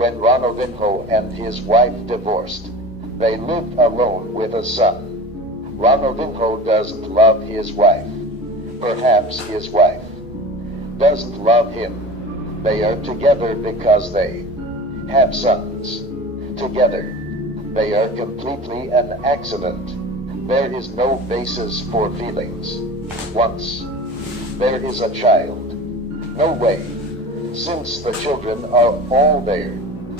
When Ronaldinho and his wife divorced, they lived alone with a son. Ronaldinho doesn't love his wife. Perhaps his wife doesn't love him. They are together because they have sons. Together, they are completely an accident. There is no basis for feelings. Once there is a child, no way. Since the children are all there,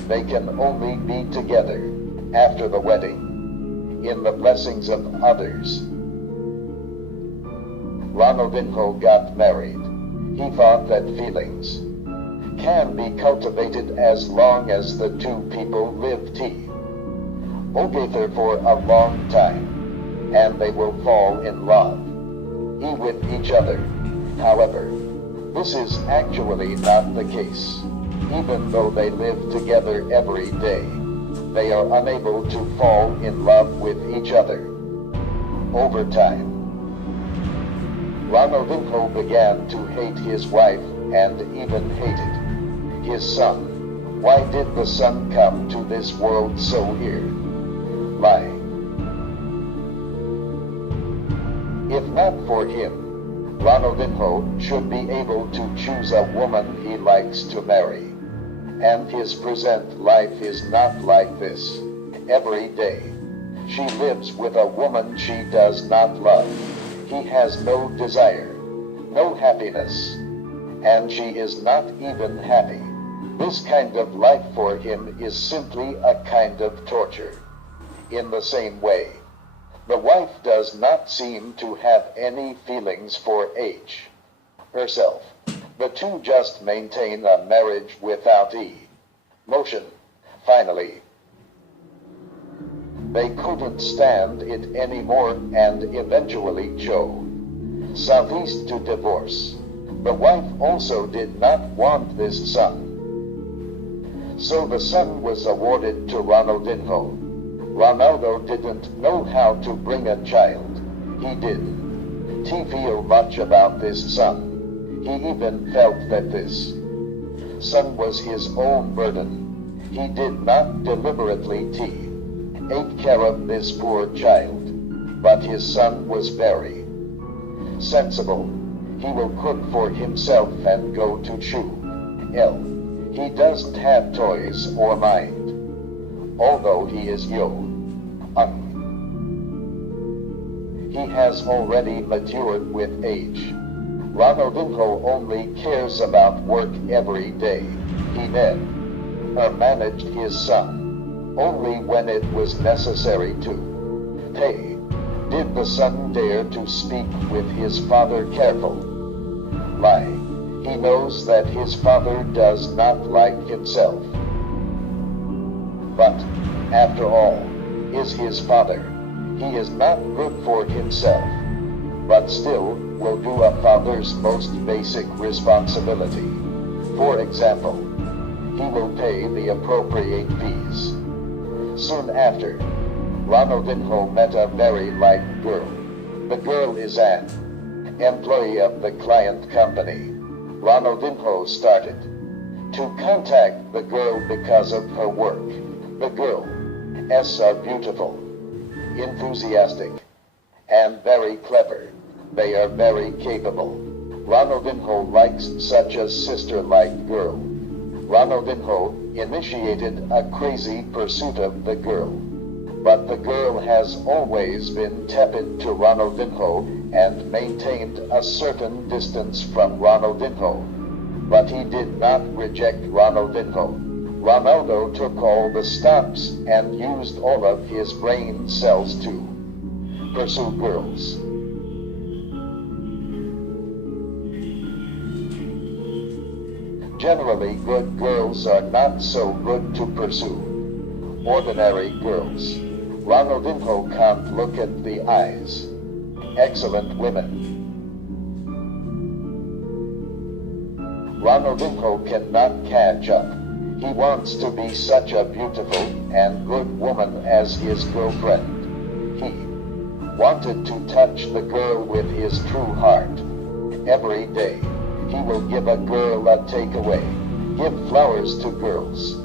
they can only be together after the wedding, in the blessings of others. Ronaldinho got married. He thought that feelings can be cultivated as long as the two people live together for a long time, and they will fall in love with each other. However, this is actually not the case. Even though they live together every day, they are unable to fall in love with each other. Over time, Ronaldinho began to hate his wife and even hated his son. Why did the son come to this world so weird? Why? If not for him, Ronaldinho should be able to choose a woman he likes to marry. And his present life is not like this. Every day, she lives with a woman she does not love. He has no desire, no happiness, and she is not even happy. This kind of life for him is simply a kind of torture. In the same way, the wife does not seem to have any feelings for herself. The two just maintain a marriage without emotion. Finally, they couldn't stand it anymore and eventually chose Southeast to divorce. The wife also did not want this son. So the son was awarded to Ronaldinho. Ronaldo didn't know how to bring a child. He didn't feel much about this son. He even felt that this son was his own burden. He did not deliberately take care of this poor child. But his son was very sensible. He will cook for himself and go to school. He doesn't have toys or mind. Although he is young, he has already matured with age. Ronaldinho only cares about work every day. He never managed his son, only when it was necessary to pay. Did the son dare to speak with his father? Careful. Lie. He knows that his father does not like himself. But, after all, is his father. He is not good for himself, but still will do a father's most basic responsibility. For example, he will pay the appropriate fees. Soon after, Ronaldinho met a very light girl. The girl is an employee of the client company. Ronaldinho started to contact the girl because of her work. The girls are beautiful, enthusiastic, and very clever. They are very capable. Ronaldinho likes such a sister-like girl. Ronaldinho initiated a crazy pursuit of the girl. But the girl has always been tepid to Ronaldinho and maintained a certain distance from Ronaldinho. But he did not reject Ronaldinho. Ronaldo took all the stops and used all of his brain cells to pursue girls. Generally, good girls are not so good to pursue ordinary girls. Ronaldinho can't look at the eyes. Excellent women. Ronaldinho cannot catch up. He wants to be such a beautiful and good woman as his girlfriend. He wanted to touch the girl with his true heart. Every day, he will give a girl a takeaway, give flowers to girls,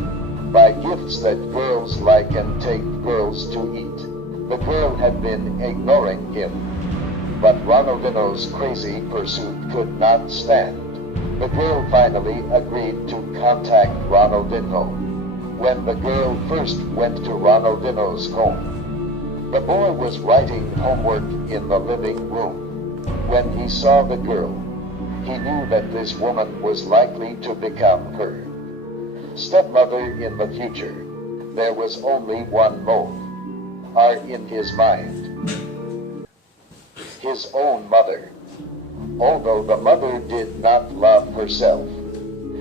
Buy gifts that girls like and take girls to eat. The girl had been ignoring him, but Ronaldinho's crazy pursuit could not stand. The girl finally agreed to contact Ronaldinho. When the girl first went to Ronaldinho's home, the boy was writing homework in the living room. When he saw the girl, he knew that this woman was likely to become her stepmother in the future. There was only one motive in his mind: his own mother. Although the mother did not love herself,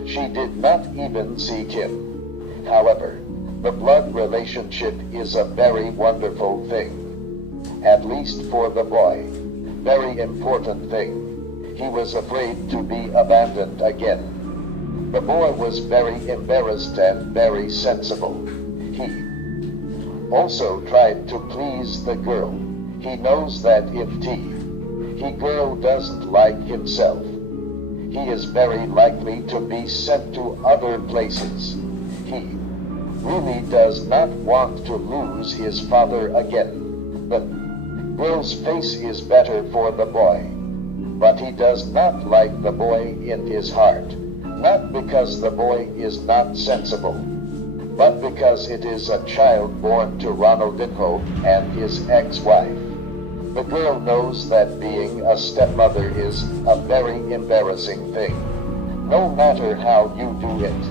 she did not even seek him. However, the blood relationship is a very wonderful thing, at least for the boy. Very important thing. He was afraid to be abandoned again. The boy was very embarrassed and very sensible. He also tried to please the girl. He knows that if he girl doesn't like himself, he is very likely to be sent to other places. He really does not want to lose his father again. The girl's face is better for the boy, but he does not like the boy in his heart, not because the boy is not sensible, but because it is a child born to Ronaldinho and his ex-wife. The girl knows that being a stepmother is a very embarrassing thing. No matter how you do it,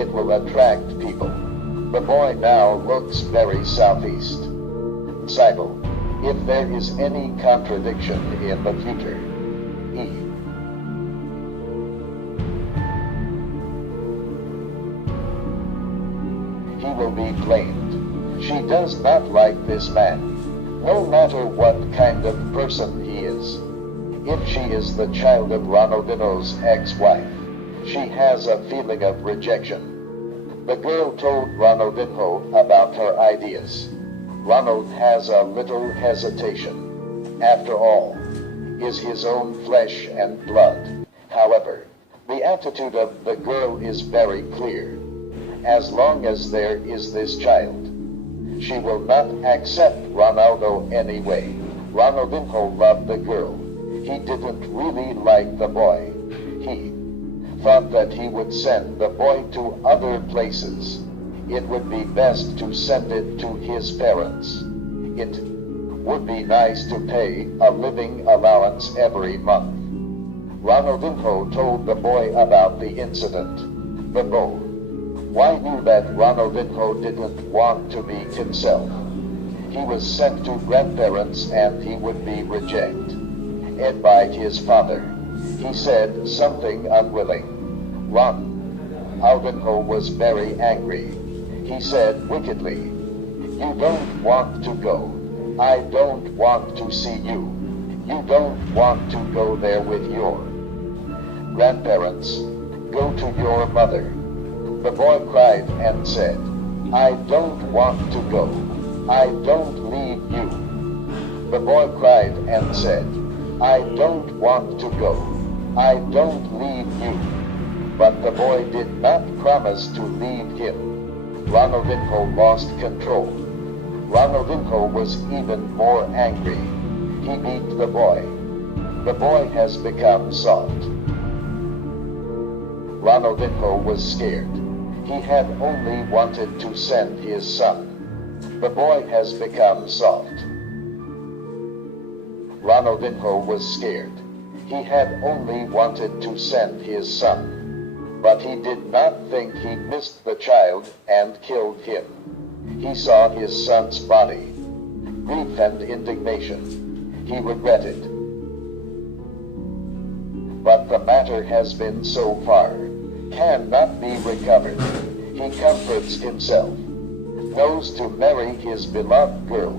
it will attract people. The boy now looks very southeast. Cycle. If there is any contradiction in the future, he will be blamed. She does not like this man, no matter what kind of person he is. If she is the child of Ronaldinho's ex-wife, she has a feeling of rejection. The girl told Ronaldinho about her ideas. Ronald has a little hesitation. After all, is his own flesh and blood. However, the attitude of the girl is very clear. As long as there is this child, she will not accept Ronaldo anyway. Ronaldinho loved the girl. He didn't really like the boy. He thought that he would send the boy to other places. It would be best to send it to his parents. It would be nice to pay a living allowance every month. Ronaldinho told the boy about the incident. The boy knew that Ronaldinho didn't want to be himself. He was sent to grandparents and he would be rejected by his father. He said something unwilling. Ronaldinho was very angry. He said wickedly, "You don't want to go. I don't want to see you. You don't want to go there with your grandparents. Go to your mother." The boy cried and said, "I don't want to go. I don't leave you." The boy cried and said, "I don't want to go. I don't leave you." But the boy did not promise to leave him. Ronaldinho lost control. Ronaldinho was even more angry. He beat the boy. The boy has become soft. Ronaldinho was scared. He had only wanted to send his son. The boy has become soft. Ronaldinho was scared. He had only wanted to send his son. But he did not think he missed the child and killed him. He saw his son's body. Grief and indignation. He regretted. But the matter has been so far, cannot be recovered. He comforts himself, goes to marry his beloved girl,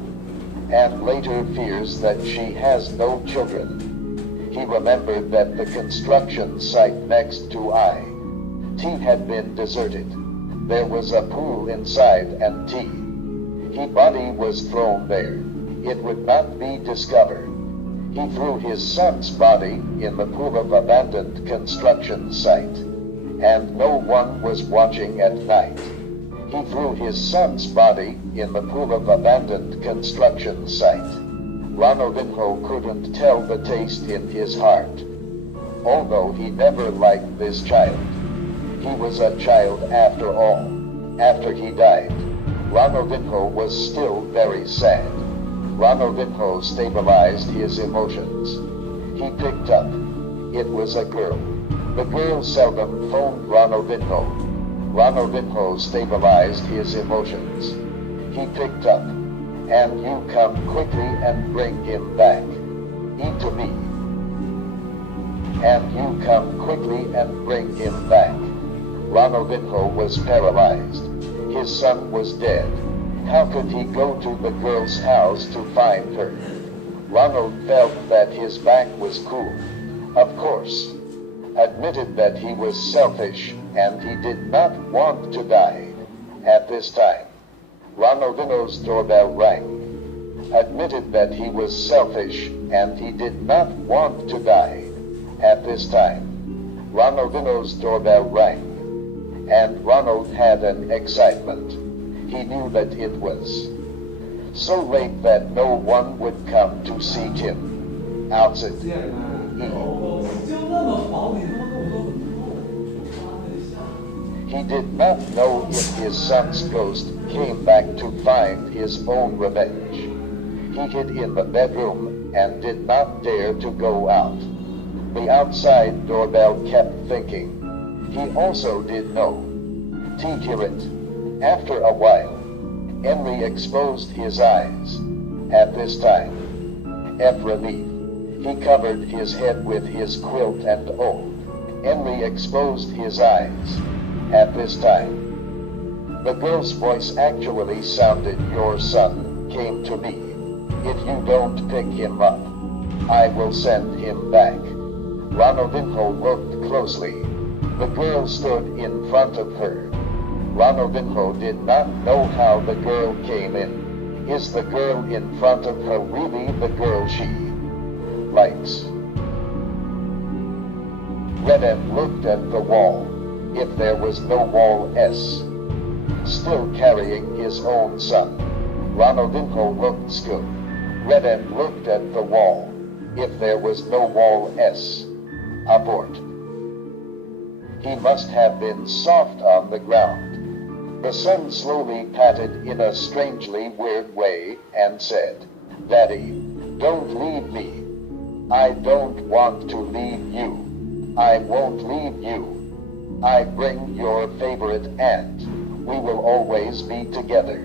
and later fears that she has no children. He remembered that the construction site next to IT had been deserted. There was a pool inside and his body was thrown there. It would not be discovered. He threw his son's body in the pool of abandoned construction site, and no one was watching at night. He threw his son's body in the pool of abandoned construction site. Ronaldinho couldn't tell the taste in his heart. Although he never liked this child. He was a child after all. After he died, Ronaldinho was still very sad. Ronaldinho stabilized his emotions. He picked up. It was a girl. The girl seldom phoned Ronaldinho. Ronaldinho stabilized his emotions. He picked up. And you come quickly and bring him back. Eat to me. And you come quickly and bring him back. Ronaldinho was paralyzed. His son was dead. How could he go to the girl's house to find her? Ronald felt that his back was cool. Of course. Admitted that he was selfish and he did not want to die. At this time, Ronaldinho's doorbell rang. Admitted that he was selfish and he did not want to die. At this time, Ronaldinho's doorbell rang. And Ronald had an excitement. He knew that it was so late that no one would come to seek him. Outside. He did not know if his son's ghost came back to find his own revenge. He hid in the bedroom and did not dare to go out. The outside doorbell kept thinking. He also did know. He'd hear it. After a while, Henry exposed his eyes. At this time, F relief, he covered his head with his quilt and old. Henry exposed his eyes. At this time, the girl's voice actually sounded, "Your son came to me. If you don't pick him up, I will send him back." Ronaldinho looked closely. The girl stood in front of her. Ronaldinho did not know how the girl came in. Is the girl in front of her really the girl she likes? Redden looked at the wall. If there was no wall, still carrying his own son. Ronaldinho looked scared. Redden looked at the wall. If there was no wall, abort. He must have been soft on the ground. The son slowly patted in a strangely weird way and said, "Daddy, don't leave me. I don't want to leave you. I won't leave you. I bring your favorite aunt. We will always be together."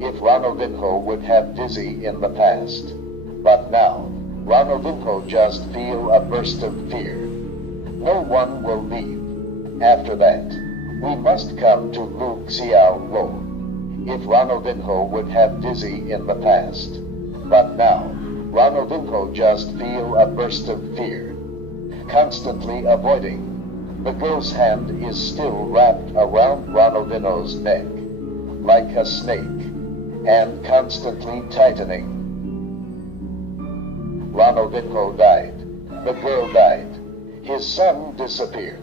If Ronaldinho would have dizzy in the past. But now, Ronaldinho just feel a burst of fear. No one will leave. After that, we must come to Luke Xiao Lo. If Ronaldinho would have dizzy in the past. But now, Ronaldinho just feel a burst of fear. Constantly avoiding. The girl's hand is still wrapped around Ronaldinho's neck. Like a snake. And constantly tightening. Ronaldinho died. The girl died. His son disappeared.